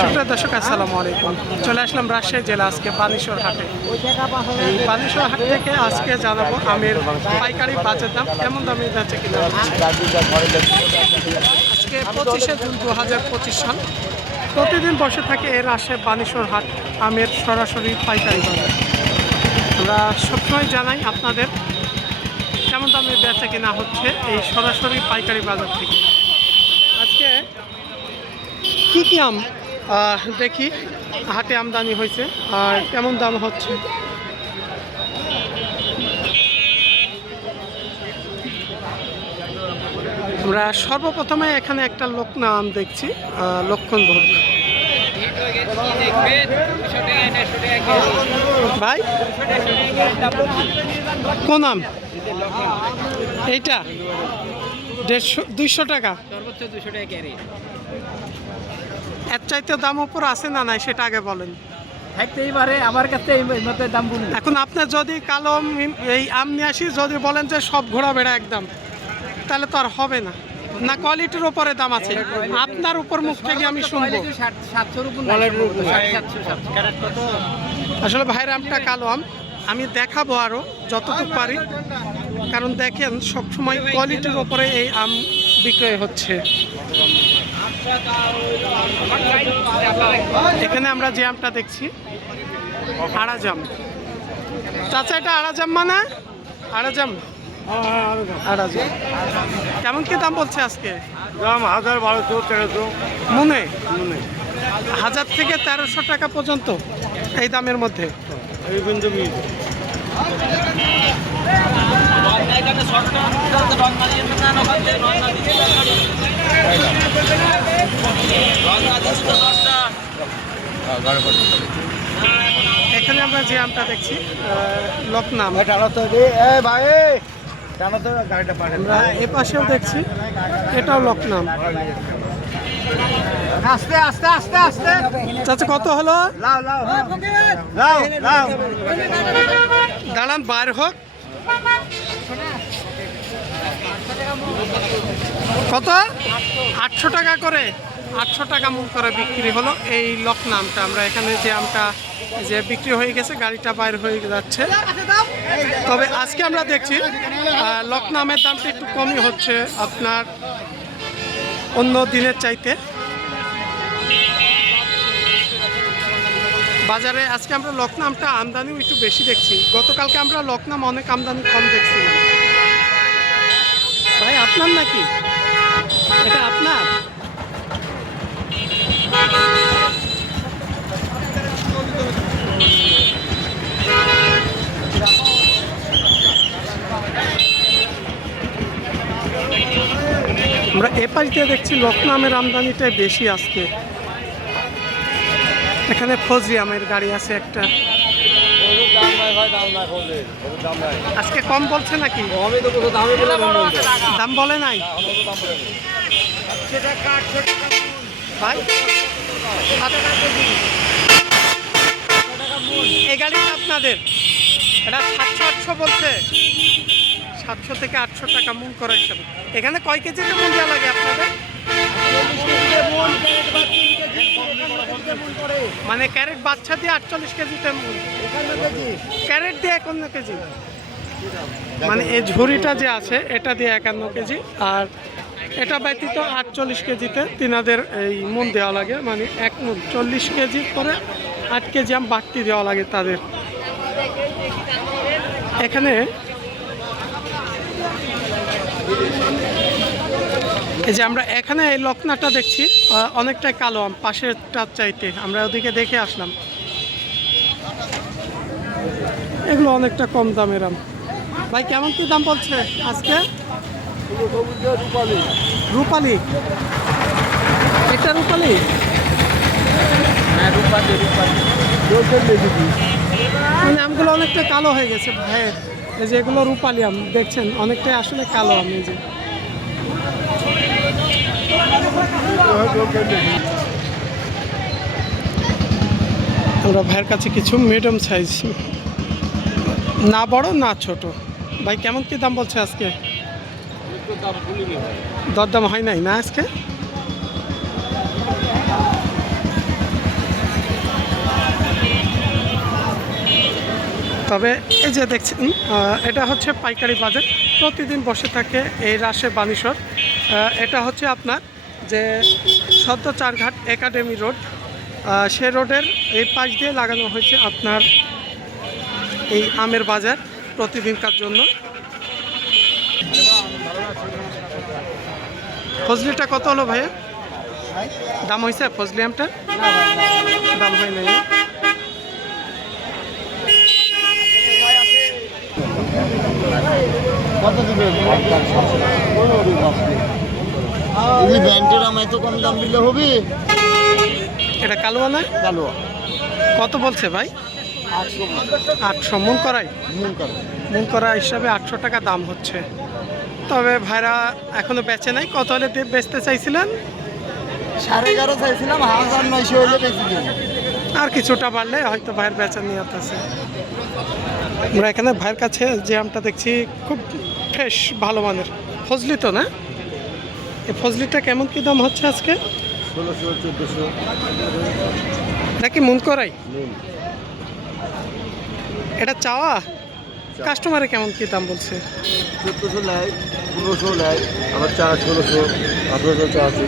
সুপ্রিয় দর্শক, আসসালামু আলাইকুম। চলে আসলাম রাজশাহী জেলা আজকে বানেশ্বর হাটে। এই বানেশ্বর হাট থেকে আজকে জানাবো আমের পাইকারি বাজার দাম কেমন দামে যাচ্ছে কিনা। আজকে 25শে জুন 2025 সাল। প্রতিদিন বসে থাকে এর আসে বানেশ্বর হাট আমের সরাসরি পাইকারি বাজার। আমরা সবসময় জানাই আপনাদের কেমন দামে বেচা কিনা হচ্ছে এই সরাসরি পাইকারি বাজার থেকে। আজকে কী কী আম দেখি হাটে আমদানি হয়েছে আর কেমন দাম হচ্ছে। আমরা সর্বপ্রথমে এখানে একটা লোকনা আম দেখছি, লক্ষণ ভোগ। ভাই কোন আম এইটা? 150-200 টাকা, সর্বোচ্চ 200 টাকা ক্যারি। এর চাইতে দাম উপর আছে না নাই সেটা আগে বলেন। থাকতেই পারে, আমার কাছে এই মতো দাম বলি। এখন আপনার যদি কালো এই আম নিয়ে আসি, যদি বলেন যে সব ঘোড়া বেড়া একদম, তাহলে তো আর হবে না। না কোয়ালিটির উপরে দাম আছে, আপনার উপর মুখ থেকে আমি শুনবো। 700 উপর আসলে ভাইয়ের আমটা কালো আম, আমি দেখাবো আরো যতটুকু পারি, কারণ দেখেন সবসময় কোয়ালিটির উপরে এই আম বিক্রয় হচ্ছে। এখানে আমরা যে আমটা দেখছি আড়াজাম। চাচা এটা আড়াজাম মানে? আড়াজাম, আড়াজাম কেমন কি দাম বলছে আজকে? দাম 1000-1200-1300 মনে 1000 থেকে 1300 টাকা পর্যন্ত এই দামের মধ্যে। এই বিন্দু এখানে আমরা যে আমটা দেখছি লকনাম, আমরা এ পাশেও দেখছি এটাও লকনাম। আস্তে আস্তে আস্তে আস্তে চাচা কত হলো? লাও লাও লাও লাও দাঁড়ান বাইর হোক। কত? 800 টাকা করে, 800 টাকা মূল করে বিক্রি হলো এই লকনামটা। আমরা এখানে যে আমটা যে বিক্রি হয়ে গেছে, গাড়িটা বাইর হয়ে যাচ্ছে। তবে আজকে আমরা দেখছি লকনামের দামটা একটু কমই হচ্ছে আপনার অন্য দিনের চাইতে। বাজারে আজকে আমরা লকনামটা আমদানিও একটু বেশি দেখছি। গতকালকে আমরা লকনাম অনেক আমদানি কম দেখছিলাম। ভাই আপনার নাকি এটা? আপনার আমরা এ পাশে দেখছি লকনামের আমদানিটাই বেশি আজকে। এখানে ফজলি আমের গাড়ি আছে একটা। আজকে কম বলছে নাকি? দাম বলে নাই ভাই। এই গাড়িটা আপনাদের? এটা 700-800 বলছে, 700 থেকে 800 টাকা মূল করা হিসাবে। এখানে কয় কেজিতে মূল দেওয়া লাগে আপনাদের? মানে ক্যারেট বাচ্চা দিয়ে 48 কেজিতে মূল, ক্যারেট দিয়ে 51 কেজি। মানে এই ঝুড়িটা যে আছে এটা দিয়ে 51 কেজি, আর এটা ব্যতীত 48 কেজিতে তিনাদের এই মূল দেওয়া লাগে। মানে এক মূল 40 কেজি করে 8 কেজি আম বাড়তি দেওয়া লাগে তাদের। এখানে এই যে আমরা এখানে এই লকনাটা দেখছি অনেকটাই কালো আম, পাশেরটার চাইতে। আমরা ওদিকে দেখে আসলাম, এগুলো অনেকটা কম দামের আম। ভাই কেমন কি দাম বলছে আজকে? রূপালি, এটা রূপালি? মানে আমগুলো অনেকটা কালো হয়ে গেছে ভাই। এই যে এগুলো রূপালি আম দেখছেন, অনেকটাই আসলে কালো আম। এই যে আমরা ভাইয়ের কাছে কিছু মিডিয়াম সাইজ, না বড় না ছোট। ভাই কেমন কি দাম বলছে আজকে? দরদাম হয় নাই না আজকে? তবে এই যে দেখছেন এটা হচ্ছে পাইকারি বাজার, প্রতিদিন বসে থাকে এই রাজশাহী বানেশ্বর। এটা হচ্ছে আপনার যে সদ্য চারঘাট একাডেমি রোড, সে রোডের এই পাশ দিয়ে লাগানো হয়েছে আপনার এই আমের বাজার প্রতিদিনকার জন্য। ফজলিটা কত হলো ভাইয়া? দাম হয়েছে ফজলি আমটা? দাম হয় নাই। কত দিবে এগুলি ব্যান্ডের আমায় তো কম দাম দিলে হবে। এটা কালোয়া না? কালোয়া কত বলছে ভাই? 800 মন করাই, মন করা হিসাবে 800 টাকা দাম হচ্ছে। তবে ভাইরা এখনো বেচে নাই। কত হলে বেচতে চাইছিলেন? 11.5 চাইছিলাম, 1900 হলে বেশি দিন। আর কিছুটা বাড়লে হয়তো ভাইয়ের বেচা নিয়ে আছে। আমরা এখানে ভাইয়ের কাছে যে আমটা দেখছি খুব ফ্রেশ ভালো মানের ফজলি তো না? এই ফজলিটা কেমন কি দাম হচ্ছে আজকে? 1600-1400 নাকি মন করাই? এটা চাওয়া কাস্টমারে কেমন কি দাম বলছে? 1400 লাই, 1500 লাই, আবার 1600, 1800 চা আছে।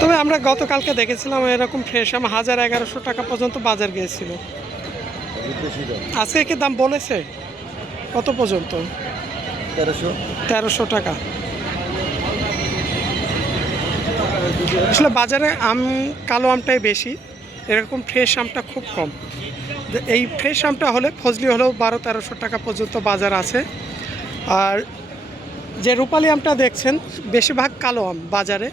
তবে আমরা গতকালকে দেখেছিলাম এরকম ফ্রেশ আম 1000-1100 টাকা পর্যন্ত বাজার গিয়েছিল। আজকে কি দাম বলেছে কত পর্যন্ত? 1300 টাকা। আসলে বাজারে আম কালো আমটাই বেশি, এরকম ফ্রেশ আমটা খুব কম। এই ফ্রেশ আমটা হলে ফজলি হলেও 1200-1300 টাকা পর্যন্ত বাজার আছে। আর যে রূপালি আমটা দেখছেন বেশিরভাগ কালো আম বাজারে।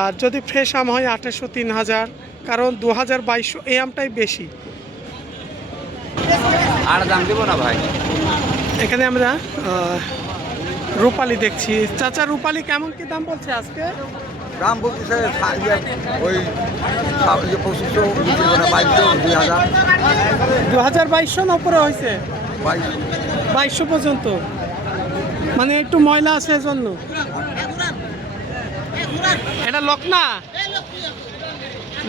আর যদি ফ্রেশ আম হয় 2800-3000, কারণ 2022 এই আমটাই বেশি। আর দাম দেবো না ভাই। এখানে আমরা রূপালি দেখছি। চাচা রূপালি কেমন কি দাম বলছে আজকে? দাম বলতেছে ওই 2500, 2200, 2022 উপরে হয়েছে, 2200 পর্যন্ত। মানে একটু ময়লা আছে এজন্য। এটা লকনা,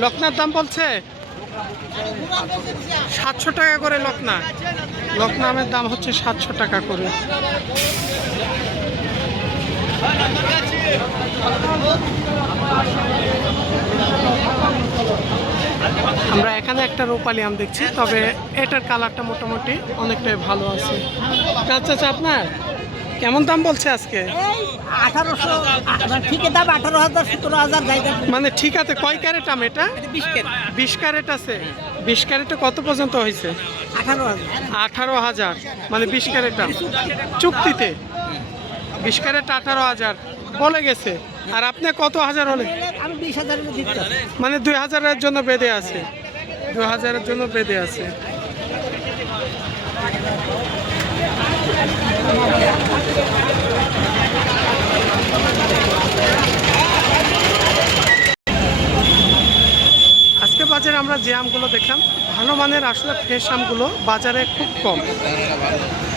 লকনার দাম বলছে 700 টাকা করে। লকনা আমের দাম হচ্ছে 700 টাকা করে। আমরা এখানে একটা রূপালি আম দেখছি, তবে এটার কালারটা মোটামুটি অনেকটাই ভালো আছে। আচ্ছা আপনার কেমন দাম বলছে আজকে? 1800 ঠিকই দাম 18,000 17,000 জায়গা। মানে ঠিক আছে, কয় ক্যারেট আম এটা? 20 ক্যারেট আছে। 20 ক্যারেটে কত পর্যন্ত হয়েছে? 18,000। মানে 20 ক্যারেট আম চুক্তিতে 20 ক্যারেট 18,000 বলে গেছে। আর আপনি কত হাজার হলে? আমি 20,000 এর দিতে। মানে 2000-এর জন্য বেঁধে আছে, 2000-এর জন্য বেঁধে আছে। আজকে বাজারে আমরা যে আমগুলো দেখলাম ভালো মানের, আসলে ফ্রেশ আমগুলো বাজারে খুব কম।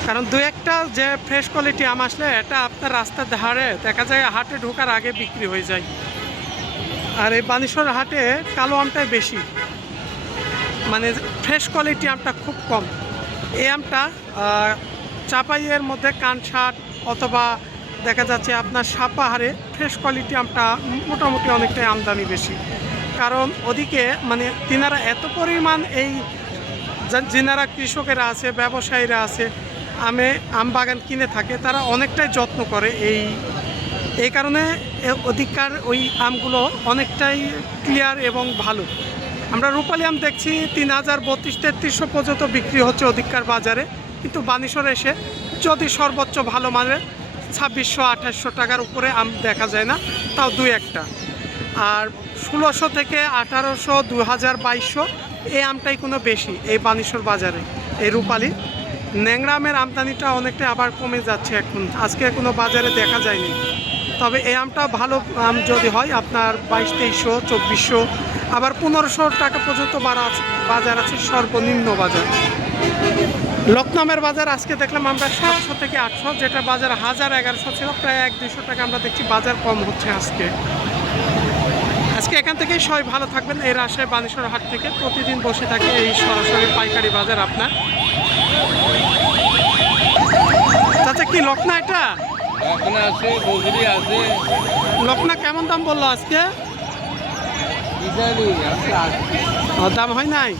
কারণ দু একটা যে ফ্রেশ কোয়ালিটি আম আসলে এটা আপনার রাস্তার ধারে দেখা যায়, হাটে ঢোকার আগে বিক্রি হয়ে যায়। আর এই বানেশ্বর হাটে কালো আমটাই বেশি, মানে ফ্রেশ কোয়ালিটি আমটা খুব কম। এই আমটা চাপাইয়ের মধ্যে কানসাট অথবা দেখা যাচ্ছে আপনার সাপাহারে ফ্রেশ কোয়ালিটি আমটা মোটামুটি অনেকটাই আমদানি বেশি। কারণ ওদিকে মানে তিনারা এত পরিমাণ এই যিনারা কৃষকেরা আছে, ব্যবসায়ীরা আছে, আম বাগান কিনে থাকে, তারা অনেকটাই যত্ন করে। এই কারণে ওদিককার ওই আমগুলো অনেকটাই ক্লিয়ার এবং ভালো। আমরা রূপালি আম দেখছি 3000-3300 পর্যন্ত বিক্রি হচ্ছে ওদিককার বাজারে, কিন্তু বানেশ্বরে এসে যদি সর্বোচ্চ ভালো মানের 2600-2800 টাকার উপরে আম দেখা যায় না, তাও দু একটা। আর 1600 থেকে 1800, 2000, 2200 এই আমটাই কোনো বেশি এই বানেশ্বর বাজারে। এই রূপালি ন্যাংরা আমের আমদানিটা অনেকটাই আবার কমে যাচ্ছে এখন, আজকে কোনো বাজারে দেখা যায়নি। তবে এই আমটা ভালো আম যদি হয় আপনার 2200-2300, 2400, আবার 1500 টাকা পর্যন্ত বাজার আছে, সর্বনিম্ন বাজার। লকনামের বাজার আজকে দেখলাম আমরা 700 থেকে 800, যেটা বাজার 1000-1100 ছিল, প্রায় 100-200 টাকা আমরা দেখছি বাজার কম হচ্ছে আজকে। আজকে এখান থেকেই সবাই ভালো থাকবেন। এই রাজশাহী বানেশ্বর হাট থেকে প্রতিদিন বসে থাকে এই সরাসরি পাইকারি বাজার আপনার। চাচা কি লকনা এটা? লকনা আছে, বগরি আছে, লকনা কেমন দাম বললো আজকে? কি জানি আজকে দাম হয় নাই?